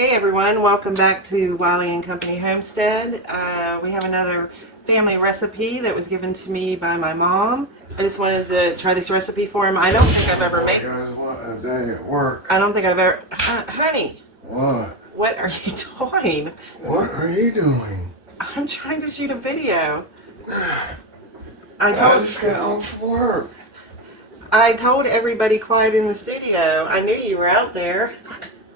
Hey everyone, welcome back to Wiley and Company Homestead. We have another family recipe that was given to me by my mom. I just wanted to try this recipe for him. I don't think I've ever made it. Guys, what a day at work. I don't think I've ever... honey. What? What are you doing? What are you doing? I'm trying to shoot a video. I just got home from work. I told everybody quiet in the studio. I knew you were out there.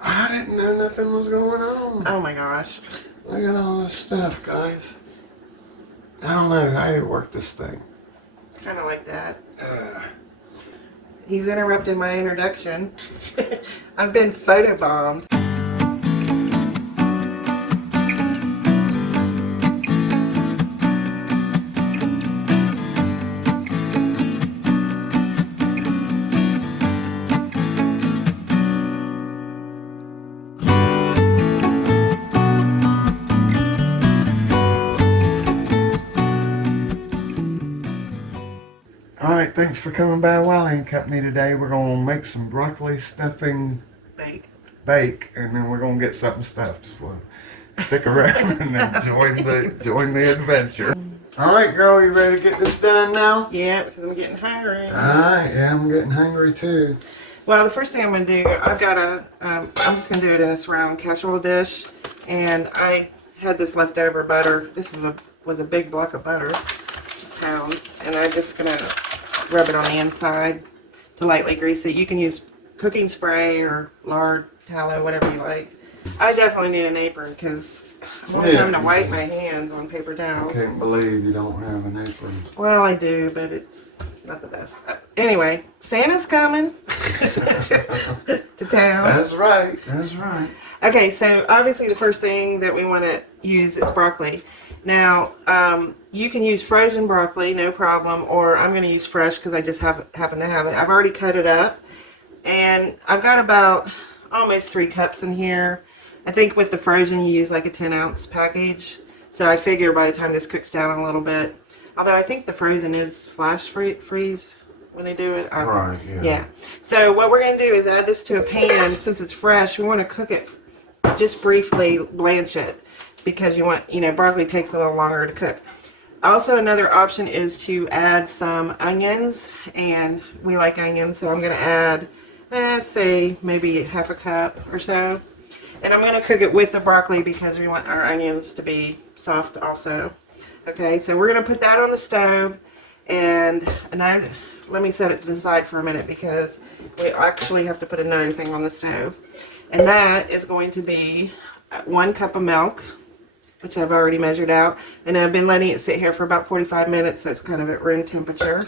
I didn't know nothing was going on. Oh my gosh. Look at all this stuff, guys. I don't know how you work this thing. Kind of like that. He's interrupted my introduction. I've been photobombed. Alright, thanks for coming by Wiley and Company today. We're going to make some broccoli stuffing bake, and then we're going to get something stuffed. So stick around and join the adventure. Alright, girl, you ready to get this done now? Yeah, because I'm getting hungry. Alright, yeah, I'm getting hungry too. Well, the first thing I'm going to do, I've got I'm just going to do it in this round casserole dish, and I had this leftover butter. This was a big block of butter, pound, and I'm just going to rub it on the inside to lightly grease it. You can use cooking spray or lard, tallow, whatever you like. I definitely need an apron because I want time to wipe my hands on paper towels. I can't believe you don't have an apron. Well, I do, but it's not the best. Anyway, Santa's coming to town. That's right. That's right. Okay, so obviously the first thing that we want to use is broccoli. Now, you can use frozen broccoli, no problem, or I'm going to use fresh because I just happen to have it. I've already cut it up, and I've got about almost 3 cups in here. I think with the frozen you use like a 10-ounce package, so I figure by the time this cooks down a little bit, although I think the frozen is flash freeze when they do it. Right, yeah. So what we're going to do is add this to a pan. Since it's fresh, we want to cook it, just briefly blanch it, because you want, broccoli takes a little longer to cook. Also, another option is to add some onions, and we like onions, so I'm going to add, say, maybe half a cup or so. And I'm going to cook it with the broccoli because we want our onions to be soft also. Okay, so we're going to put that on the stove, and now let me set it to the side for a minute because we actually have to put another thing on the stove. And that is going to be 1 cup of milk, which I've already measured out, and I've been letting it sit here for about 45 minutes, so it's kind of at room temperature.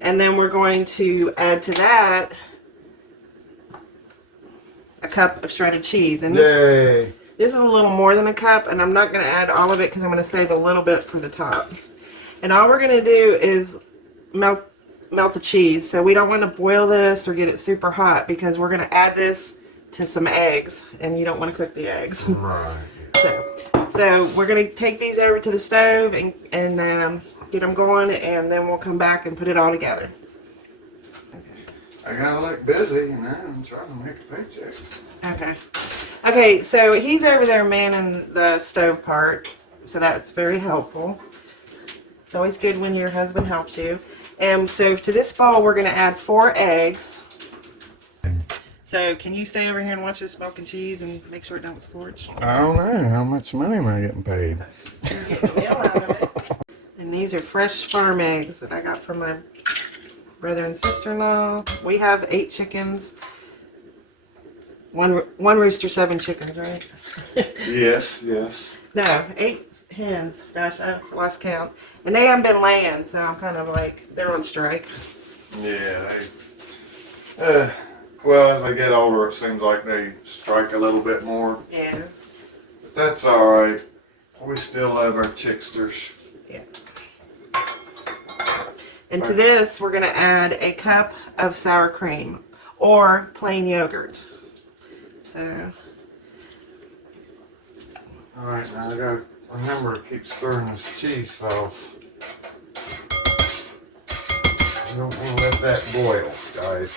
And then we're going to add to that a cup of shredded cheese. And this is a little more than a cup, and I'm not going to add all of it because I'm going to save a little bit for the top. And all we're going to do is melt the cheese. So we don't want to boil this or get it super hot because we're going to add this to some eggs, and you don't want to cook the eggs. Right. So we're going to take these over to the stove and get them going, and then we'll come back and put it all together. I gotta look busy, I'm trying to make a paycheck. Okay, so he's over there manning the stove part, so that's very helpful. It's always good when your husband helps you. And so to this bowl, we're going to add 4 eggs. So can you stay over here and watch this milk and cheese and make sure it don't scorch? I don't know. How much money am I getting paid? And these are fresh farm eggs that I got from my brother and sister-in-law. We have 8 chickens. One rooster, 7 chickens, right? Yes. No, 8 hens. Gosh, I've lost count. And they haven't been laying, so I'm kind of like, they're on strike. Yeah, well, as they get older, it seems like they strike a little bit more. Yeah. But that's alright. We still love our chicksters. Yeah. And to this, we're going to add a cup of sour cream or plain yogurt. So. Alright, now I gotta remember to keep stirring this cheese sauce. You don't want to let that boil, guys.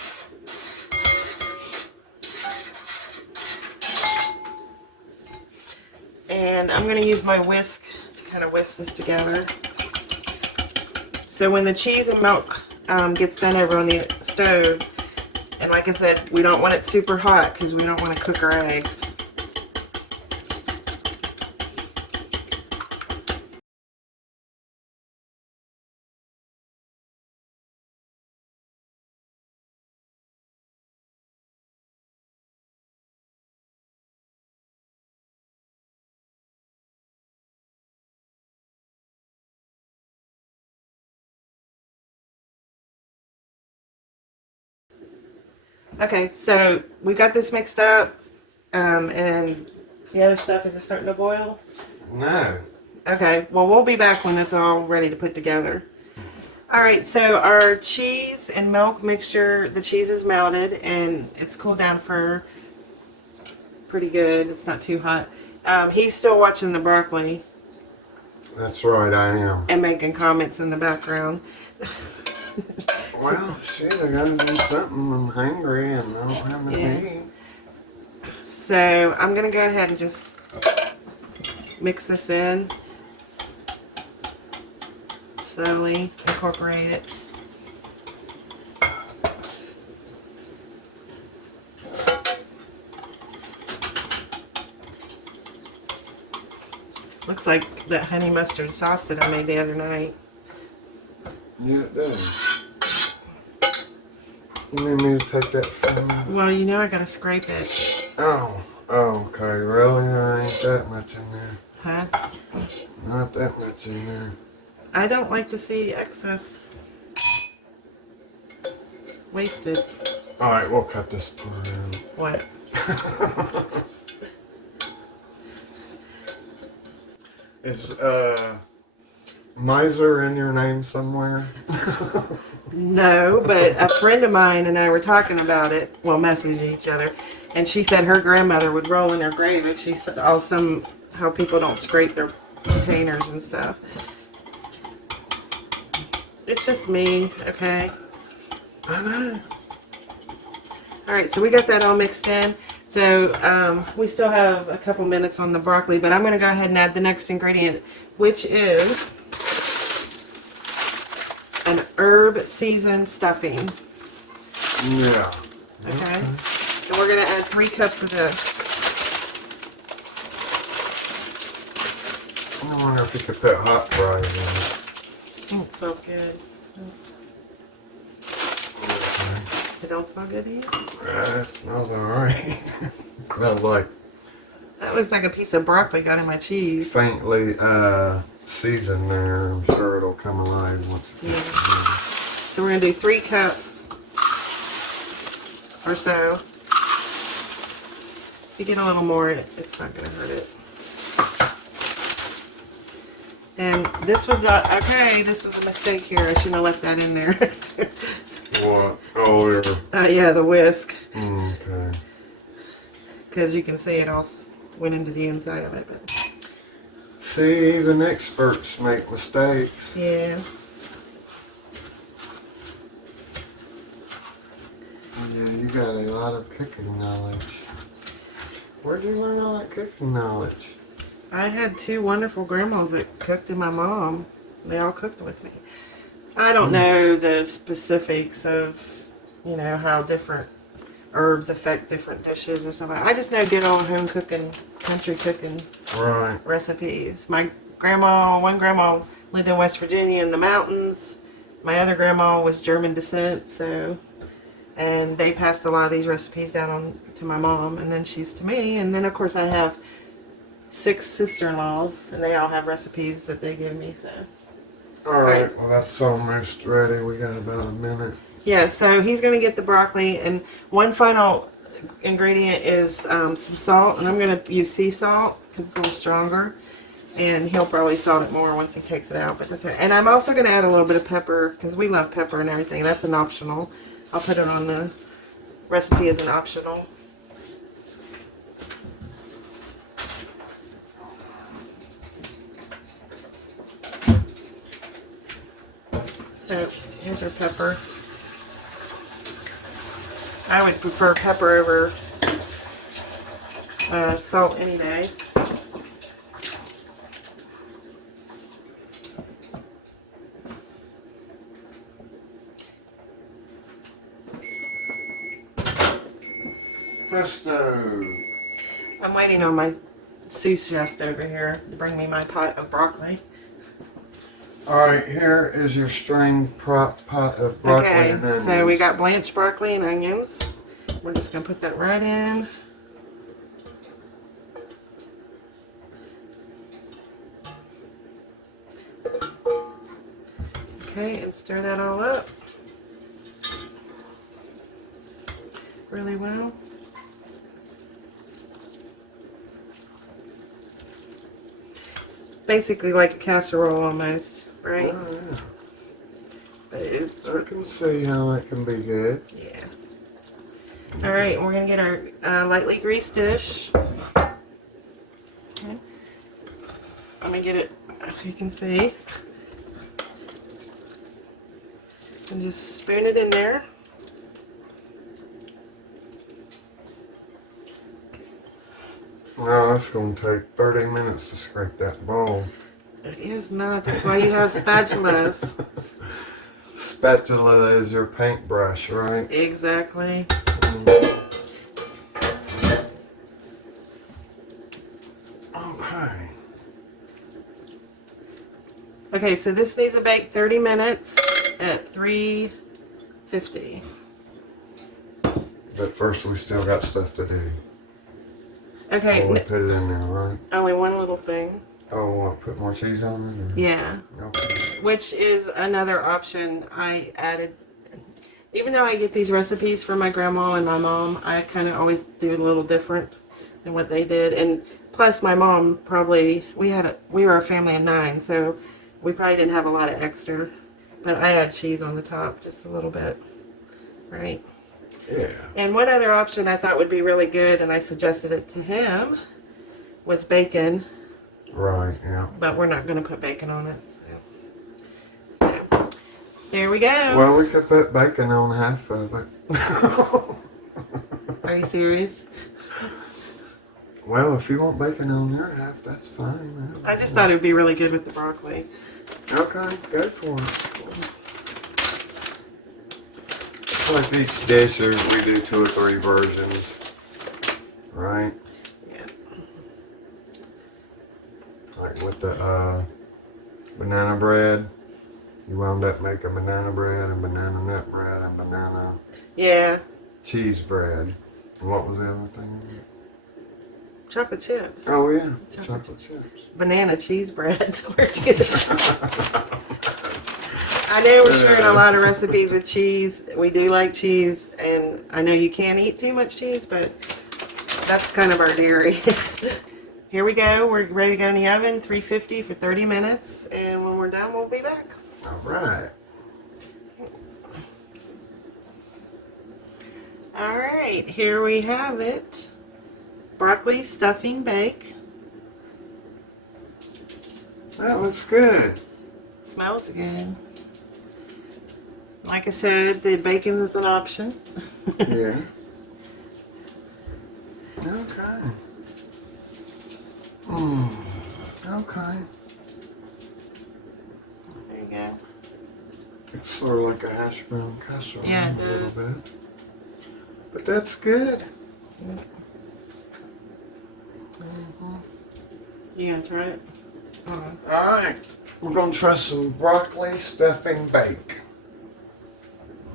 And I'm going to use my whisk to kind of whisk this together. So when the cheese and milk gets done over on the stove, and like I said, we don't want it super hot because we don't want to cook our eggs. Okay, so we got this mixed up, and the other stuff, is it starting to boil? No. Okay, well, we'll be back when it's all ready to put together. All right, so our cheese and milk mixture, the cheese is melted and it's cooled down for pretty good. It's not too hot. He's still watching the broccoli. That's right, I am. And making comments in the background. Well, shit, I gotta do something. I'm hungry and I don't have nothing to eat. So I'm gonna go ahead and just mix this in. Slowly incorporate it. Looks like that honey mustard sauce that I made the other night. Yeah, it does. You need me to take that from you? Well, you know I gotta scrape it. Oh, okay. Really? There ain't that much in there. Huh? Not that much in there. I don't like to see excess wasted. Alright, we'll cut this part out. What? Is, Miser in your name somewhere? No, but a friend of mine and I were talking about it, well, messaging each other, and she said her grandmother would roll in her grave if she saw how people don't scrape their containers and stuff. It's just me, okay? I know. Alright, so we got that all mixed in. So we still have a couple minutes on the broccoli, but I'm going to go ahead and add the next ingredient, which is an herb seasoned stuffing. Yeah. Okay? So we're going to add 3 cups of this. I wonder if you could put hot fries in it. It smells good. It don't smell good to you? It smells alright. It smells like That looks like a piece of broccoli got in my cheese. faintly seasoned there. I'm sure it'll come alive once it gets in. So we're going to do 3 cups or so. If you get a little more, it's not going to hurt it. And this was not, okay, this was a mistake here. I shouldn't have left that in there. What? Oh, yeah, the whisk. okay. Because you can see it all went into the inside of it. But See, even experts make mistakes. yeah. Yeah, you got a lot of cooking knowledge. Where'd you learn all that cooking knowledge? I had 2 wonderful grandmas that cooked and my mom. They all cooked with me. I don't know the specifics of, you know, how different herbs affect different dishes or something. I just know good old home cooking, country cooking Right. recipes. My grandma, one grandma lived in West Virginia in the mountains. My other grandma was German descent, and they passed a lot of these recipes down on to my mom, and then she's to me. And then of course I have 6 sister-in-laws, and they all have recipes that they give me. So. Alright, well that's almost ready. We got about a minute. Yeah, so he's going to get the broccoli, and one final ingredient is some salt, and I'm going to use sea salt because it's a little stronger, and he'll probably salt it more once he takes it out. But that's right. And I'm also going to add a little bit of pepper because we love pepper and everything. That's an optional. I'll put it on the recipe as an optional. So here's our pepper. I would prefer pepper over salt any day. stove. I'm waiting on my sous chef over here to bring me my pot of broccoli. Alright, here is your strained pot of broccoli Okay, and onions. so we got blanched broccoli and onions. We're just going to put that right in. Okay, and stir that all up really well. Basically like a casserole almost, right? Oh, yeah. But it's, I can see how that can be good. yeah. All right, we're gonna get our lightly greased dish. Okay. Let me get it so you can see. And just spoon it in there. No, it's going to take 30 minutes to scrape that bowl. It is not. That's why you have spatulas. Spatula is your paintbrush, right? Exactly. Okay. Okay, so this needs to bake 30 minutes at 350. But first we still got stuff to do. Okay, Oh, we put it in there, right? only one little thing. Oh, what, put more cheese on it? Or? Yeah. Okay. Which is another option I added. Even though I get these recipes from my grandma and my mom, I kind of always do a little different than what they did. And plus, my mom probably we were a family of 9, so we probably didn't have a lot of extra. But I add cheese on the top just a little bit, right? Yeah. And one other option I thought would be really good, and I suggested it to him, was bacon. Right, yeah. But we're not going to put bacon on it. So there we go. Well, we could put bacon on half of it. Are you serious? Well, if you want bacon on your half, that's fine. I just thought it would be really good with the broccoli. Okay, go for it. Like each dish, we do 2 or 3 versions, right? Yeah. Like with the banana bread, you wound up making banana bread and banana nut bread and banana Yeah. cheese bread. And what was the other thing? Chocolate chips. Oh yeah, chocolate chips. Banana cheese bread. Where'd you get that? I know we're sharing a lot of recipes with cheese. We do like cheese, and I know you can't eat too much cheese, but that's kind of our dairy. Here we go. We're ready to go in the oven, 350 for 30 minutes, and when we're done, we'll be back. All right. All right, here we have it. Broccoli stuffing bake. That looks good. Smells good. Like I said, the bacon is an option. Yeah. Okay. Okay. There you go. It's sort of like a hash brown casserole. Yeah, it a little is. bit. But that's good. You gonna try it? Alright. We're going to try some broccoli stuffing bake.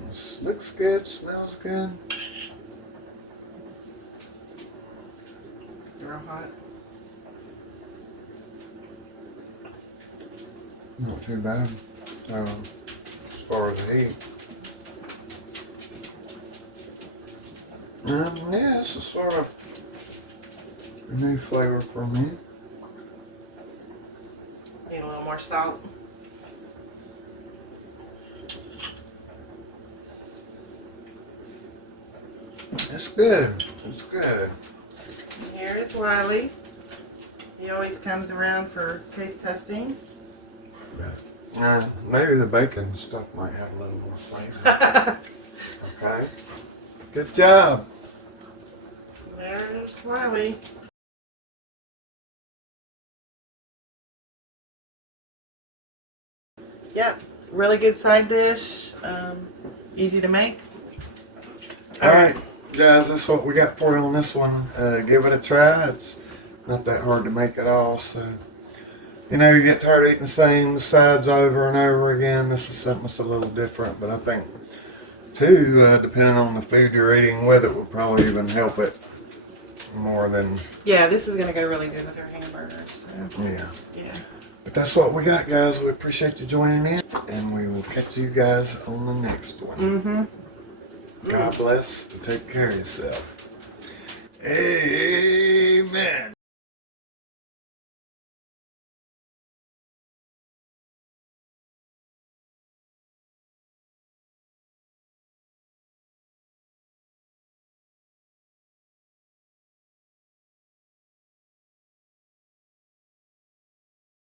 This looks good, smells good. Real hot. Not too bad. As far as the heat. Yeah, this is sort of a new flavor for me. Need a little more salt. It's good. It's good. Here is Wiley. He always comes around for taste testing. But, maybe the bacon stuff might have a little more flavor. Okay. Good job. There's Wiley. Yep, really good side dish. Easy to make. All right. guys, that's what we got for you on this one. Give it a try. It's not that hard to make at all. So, you know, you get tired of eating the same sides over and over again. This is something that's a little different. But I think, too, depending on the food you're eating with it, will probably even help it more than... Yeah, this is going to go really good with our hamburgers. So. Yeah. Yeah. But that's what we got, guys. We appreciate you joining in. And we will catch you guys on the next one. Mm-hmm. God bless and take care of yourself. Hey.